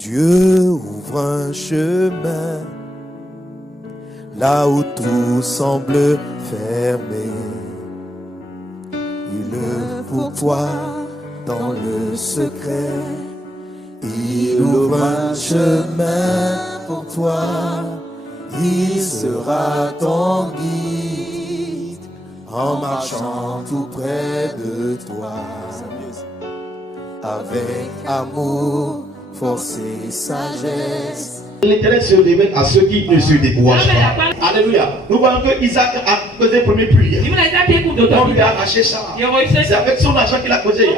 Dieu ouvre un chemin là où tout semble fermé. Il œuvre pour toi dans le secret. Il ouvre un chemin pour toi. Il sera ton guide en marchant tout près de toi. Avec amour, force et sagesse. L'Éternel se révèle à ceux qui ne se découragent pas. Alléluia. Nous voyons que Isaac a posé premier prière. On lui a arraché ça. C'est avec son argent qu'il a posé.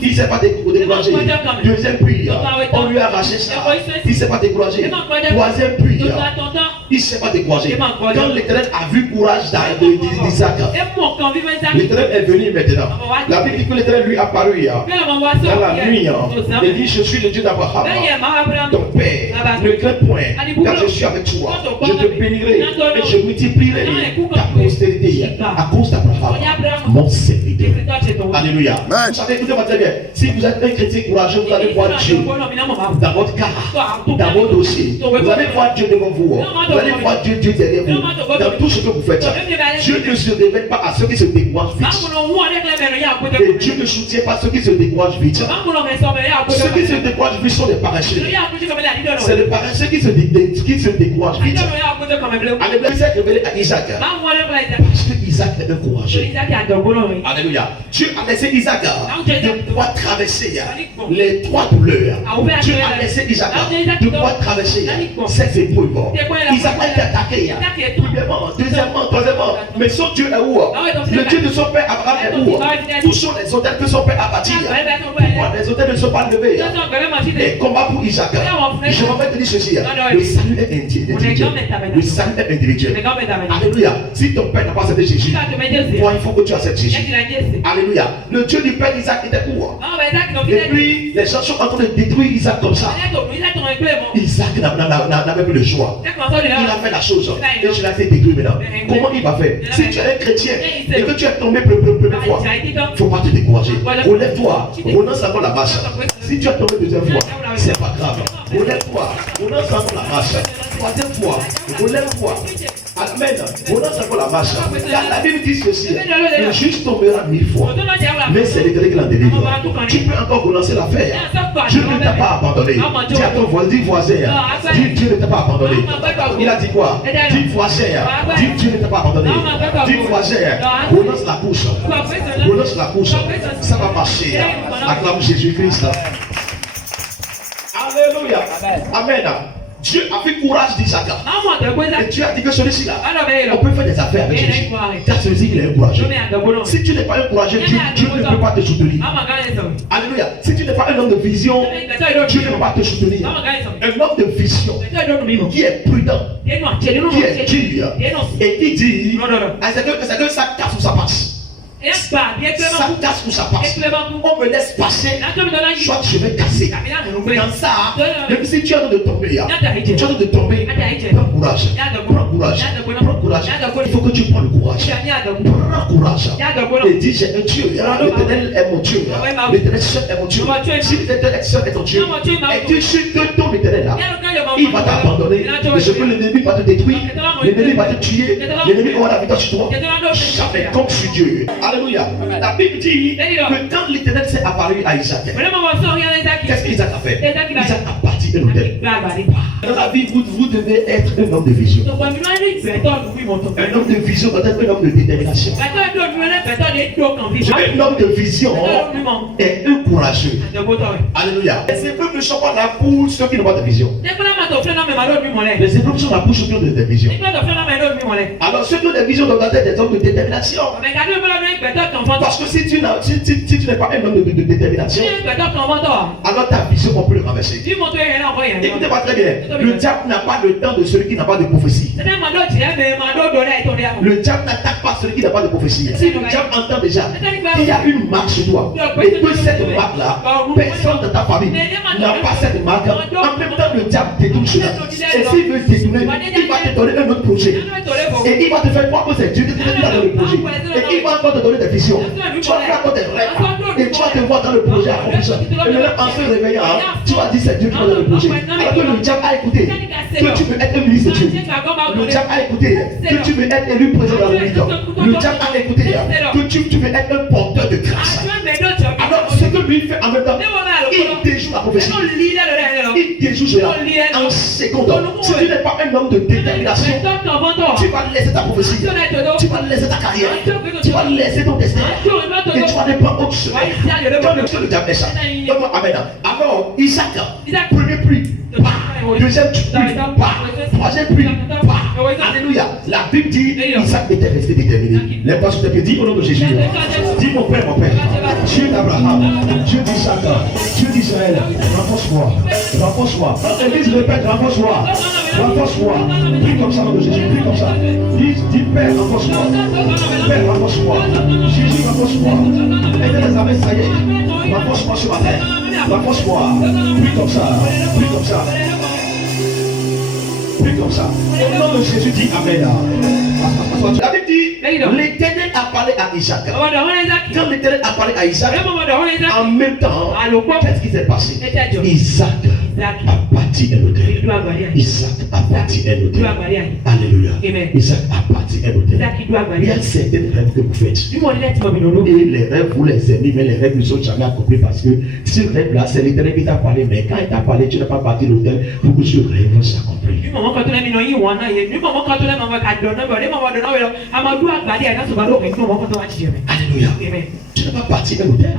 Il ne s'est pas découragé. Deuxième prière. On lui a arraché ça. Il ne s'est pas découragé. Troisième prière. Il ne s'est pas découragé. Quand l'Éternel a vu le courage d'Isaac, l'Éternel est venu maintenant. La Bible dit que l'Éternel lui a apparu hier. Dans la nuit. Il dit: je suis le Dieu d'Abraham, ton père. Ne crains point, car je suis avec toi. Je te bénirai et je multiplierai ta postérité à cause d'Abraham, mon serviteur. Alléluia. Vous savez, écoutez-moi très bien. Si vous êtes un chrétien courageux, vous allez voir Dieu dans votre cas, dans vos dossiers. Vous allez voir Dieu devant vous. Vous allez voir Dieu derrière vous. Dans tout ce que vous faites, Dieu ne se révèle pas à ceux qui se découragent vite. Et Dieu ne soutient pas ceux qui se découragent vite. Ceux qui se découragent vite sont des paresseux. C'est les paresseux qui se découragent vite. Alléluia. Il s'est révélé à Isaac. Parce que Isaac est un courageux. Alléluia. Dieu a laissé Isaac de pouvoir traverser les trois douleurs. Dieu a laissé Isaac de pouvoir traverser cette épreuve. Isaac a été attaqué. Premièrement, deuxièmement, troisièmement. Mais son Dieu est où? Le Dieu de son père Abraham est où? Où sont les hôtels que son père a bâtis? Pourquoi les hôtels ne sont pas levés? Et combat pour Isaac. Je vais te dire ceci. Le salut est individuel. Le salut est individuel. Alléluia. Si ton père n'a pas accepté Jésus, toi, il faut que tu acceptes Jésus. Alléluia. Le Dieu du père Isaac était où? Et puis, les gens sont en train de détruire Isaac comme ça. Isaac n'avait plus le choix. Il a fait la chose. Et je l'ai fait détruire maintenant. Comment il va faire? Si tu es un chrétien et que tu es tombé pour la première fois, il ne faut pas te décourager. Relève-toi. Renonce encore la marche. Si tu es tombé deuxième fois, c'est pas grave. Relève-toi. Renonce encore la marche. Troisième fois, relève-toi. Amen. Renonce encore la marche. La Bible dit ceci: le juste tombera 1000 fois, mais c'est l'Éternel qui l'en délivre. Tu peux encore relancer l'affaire. Dieu ne t'a pas abandonné. Dis à ton voisin, Dieu ne t'a pas abandonné. Il a dit quoi? Dis voisin, Dieu ne t'a pas abandonné. Dis voisin, relance la couche. Relance la couche. Ça va marcher. Acclame Jésus-Christ. Alléluia. Amen. Dieu a fait courage d'Isaac. Et Dieu a dit que celui-ci là, on peut faire des affaires avec Jésus. Car celui-ci, il est un courageux. Si tu n'es pas un courageux, Dieu ne peut pas te soutenir. Alléluia. Si tu n'es pas un homme de vision, Dieu ne peut pas te soutenir. Un homme de vision qui est prudent, qui est dur, et qui dit c'est que ça casse ou ça passe. Ça casse ou ça passe. On me laisse passer. Soit je vais casser. Dans ça, même si tu es en train de tomber, tu es en train de tomber. Prends courage. Prends courage. Prends courage. Il faut que tu prends le courage. Prends courage. Et dis: j'ai un Dieu. L'Éternel est mon Dieu. L'Éternel seul est mon Dieu. Si l'Éternel seul est ton Dieu, et tu sais que ton Éternel là, il va t'abandonner. Mais je veux l'ennemi va te détruire. L'ennemi va te tuer. L'ennemi aura la victoire sur toi. Jamais comme je suis Dieu. Alléluia. La Bible dit que quand l'Éternel s'est apparu à Isaac, qu'est-ce qu'Isaac a fait? Isaac a bâti un hôtel. Dans la vie, vous devez être un homme de vision. Un homme de vision doit être un homme de détermination. Un homme de vision est un courageux. Alléluia. Les épreuves ne sont pas là pour ceux qui n'ont pas de vision. Les épreuves sont là pour ceux qui ont des visions. Alors ceux qui ont des visions doivent être des hommes de détermination. Parce que si tu n'es pas un homme de détermination, alors ta vision, on peut le renverser. Écoutez-moi très bien. Le diable n'a pas le temps de celui qui n'a pas de prophétie. Le diable n'attaque pas celui qui n'a pas de prophétie. Si le diable entend déjà qu'il y a une marque chez toi, et que cette marque-là, personne dans ta famille n'a pas cette marque, en même temps le diable détourne cela. Et s'il veut détourner, il va te donner un autre projet. Et il va te faire croire que c'est Dieu qui t'a donné le projet. Et il va encore te donner des visions. Tu vas faire encore des rêves. Et tu vas te voir dans le projet accompli ça. Et maintenant, en se réveillant, tu vas dire c'est Dieu qui m'a donné le projet. Alors que le diable a écouté que tu veux être un ministre de Dieu. Le diable a écouté que tu veux être élu président de la République. Le diable a écouté que tu veux être un porteur de grâce. Alors, ce que lui fait en même temps, il déjoue la prophétie. Il déjoue cela en seconde. Si tu n'es pas un homme de détermination, tu vas laisser ta prophétie, tu vas laisser ta carrière, tu vas laisser ton destin et tu vas dépendre autre chose. Quand le diable est ça, donne-moi amen. Alors, Isaac, premier prix, deuxième prix, troisième prix, alléluia. La Bible dit Isaac était resté déterminé. Les passions te dit au nom de Jésus. Dis mon père, Dieu d'Abraham, Dieu d'Isaac, Dieu d'Israël, renforce-moi, renforce-moi. Église répète, renforce-moi, renforce-moi. Prie comme ça au nom de Jésus, prie comme ça. Dis Père, renforce-moi, Père, renforce-moi, Jésus, renforce-moi. Et les amis, ça y est, renforce-moi ce matin, renforce-moi. Prie comme ça, prie comme ça. Prie comme ça. Au nom de Jésus, dis Amen. La Bible dit, l'Éternel a parlé à Isaac. Quand l'Éternel a parlé à Isaac, en même temps, qu'est-ce qui s'est passé? Isaac a bâti un hôtel. Isaac a bâti un hôtel. Alléluia. Isaac a bâti un hôtel. Il y a certains rêves que vous faites. Et les rêves, vous les aimez, mais les rêves ne sont jamais accomplis parce que ce rêve-là, c'est l'Éternel qui t'a parlé. Mais quand il t'a parlé, tu n'as pas bâti l'hôtel pour que ce rêve s'accomplisse. Alléluia. Tu n'as pas bâti un hôtel.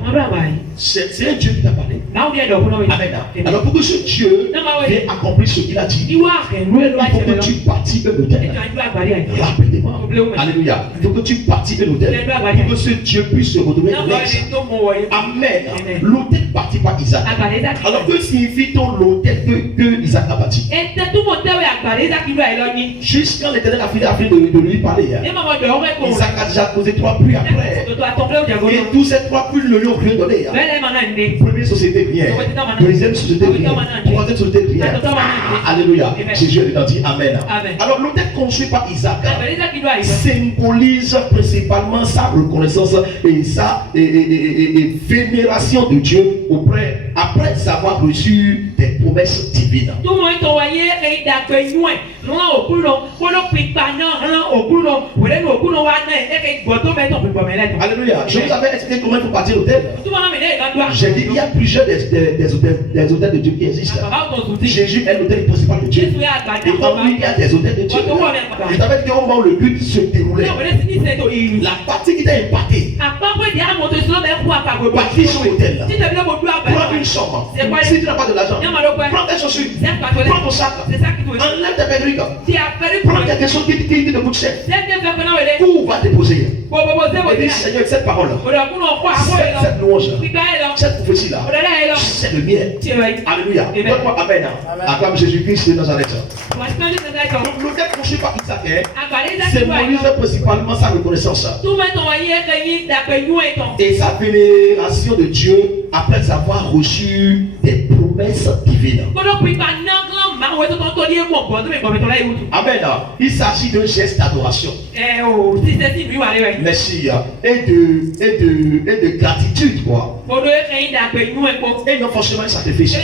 C'est un Dieu qui t'a parlé. Amen. Alors pour que ce Dieu vienne accomplir ce qu'il a dit, il faut que tu bâtis un hôtel. Rapidement. Alléluia. Il faut que tu bâtis un hôtel pour que ce Dieu puisse se redonner l'ex. Amen. L'hôtel bâti par Isaac. Alors que signifie ton l'hôtel que Isaac a bâti? Jusqu'à l'Éternel a fini de lui parler. Isaac a déjà posé 3 pluies après. Et tous ces 3 pluies ne lui ont rien donné. Première société, rien. Deuxième société, rien. Troisième société, rien. Alléluia. Jésus a dit Amen. Alors l'hôtel construit par Isaac symbolise principalement sa reconnaissance et sa vénération de Dieu après avoir reçu des promesses divines. Alléluia. Je vous avais expliqué comment il faut bâtir l'hôtel. J'ai dit qu'il y a plusieurs des hôtels de Dieu qui existent. Jésus est l'hôtel principal de Dieu. Et en lui, il y a des hôtels de Dieu. Je t'avais dit qu'au moment où le culte se déroulait, la partie qui t'a impacté, bâtir sur l'hôtel. Prends une somme. Si tu n'as pas de l'argent, prends tes chaussures, prends ton sac, enlève tes perruques, prends quelque chose qui te coûte cher. Où va déposer? Et dis Seigneur, cette parole, cette louange, cette prophétie-là, c'est le mien. Alléluia. Donne-moi Amen. Acclame Jésus-Christ de Nazareth. Donc l'hôtel construit par Isaac symbolise principalement sa reconnaissance et sa vénération de Dieu après avoir reçu des promesses divines. Amen. Il s'agit d'un geste d'adoration. Merci. Et de gratitude, quoi. Et non forcément un sacrifice.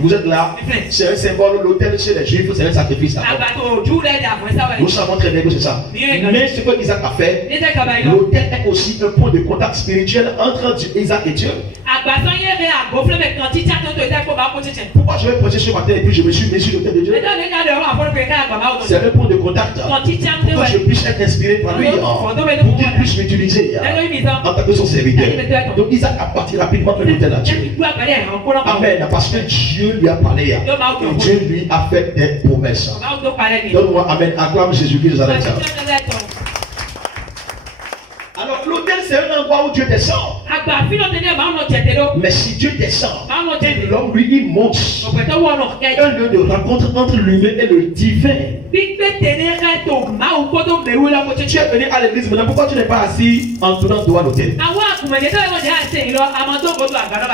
Vous êtes là, c'est un symbole, l'autel chez les Juifs, c'est un sacrifice. Nous savons très bien que c'est ça. Mais ce que Isaac a fait, l'autel est aussi un point de contact spirituel entre Isaac et Dieu. Pourquoi je vais prêcher ce matin et puis je me suis mis sur l'autel de Dieu? C'est un point de contact pour que je puisse être inspiré par lui, pour qu'il puisse m'utiliser en tant que son serviteur. Donc Isaac a parti rapidement de l'autel à Dieu. Amen. Parce que Dieu lui a parlé. Et Dieu lui a fait des promesses. Donne-moi Amen. Acclame Jésus-Christ de Nazareth. Alors l'autel c'est un endroit où Dieu descend. Mais si Dieu descend, l'homme lui il monte. Un lieu de rencontre entre l'humain et le divin. Tu es venu à l'église maintenant, pourquoi tu n'es pas assis en tournant droit à l'autel?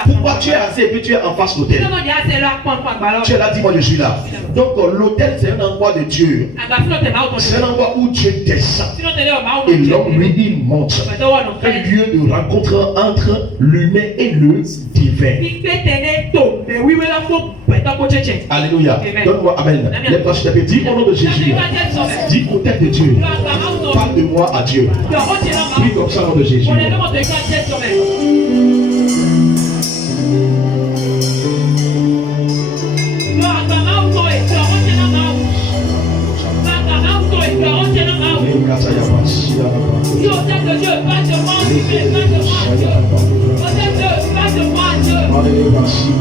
Pourquoi tu es assis et puis tu es en face de l'autel? Tu es là, dis-moi je suis là. Donc l'autel c'est un endroit de Dieu. C'est un endroit où Dieu descend. Et l'homme lui il monte. Un lieu de rencontre entre entre l'humain et le divin. Alléluia. Donne-moi, amen. Lève-toi sur ta pied. Dis au nom de Jésus. Dis au tête de Dieu. Parle de moi à Dieu. Prie comme ça au nom de Jésus. Si au tête de Dieu, pas de moi, pas de moi, Dieu. Au tête de Dieu,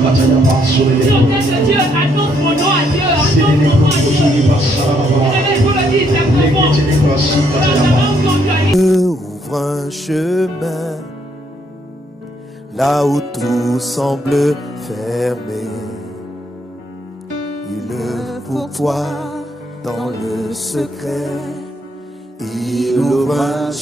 pas de moi, Dieu. Si au tête de Dieu, annonce mon nom à Dieu, annonce mon nom à Dieu. Il faut le dire, c'est bon. Ouvre un chemin là où tout semble fermé. Il œuvre pour toi dans le secret. Il ouvre un chemin.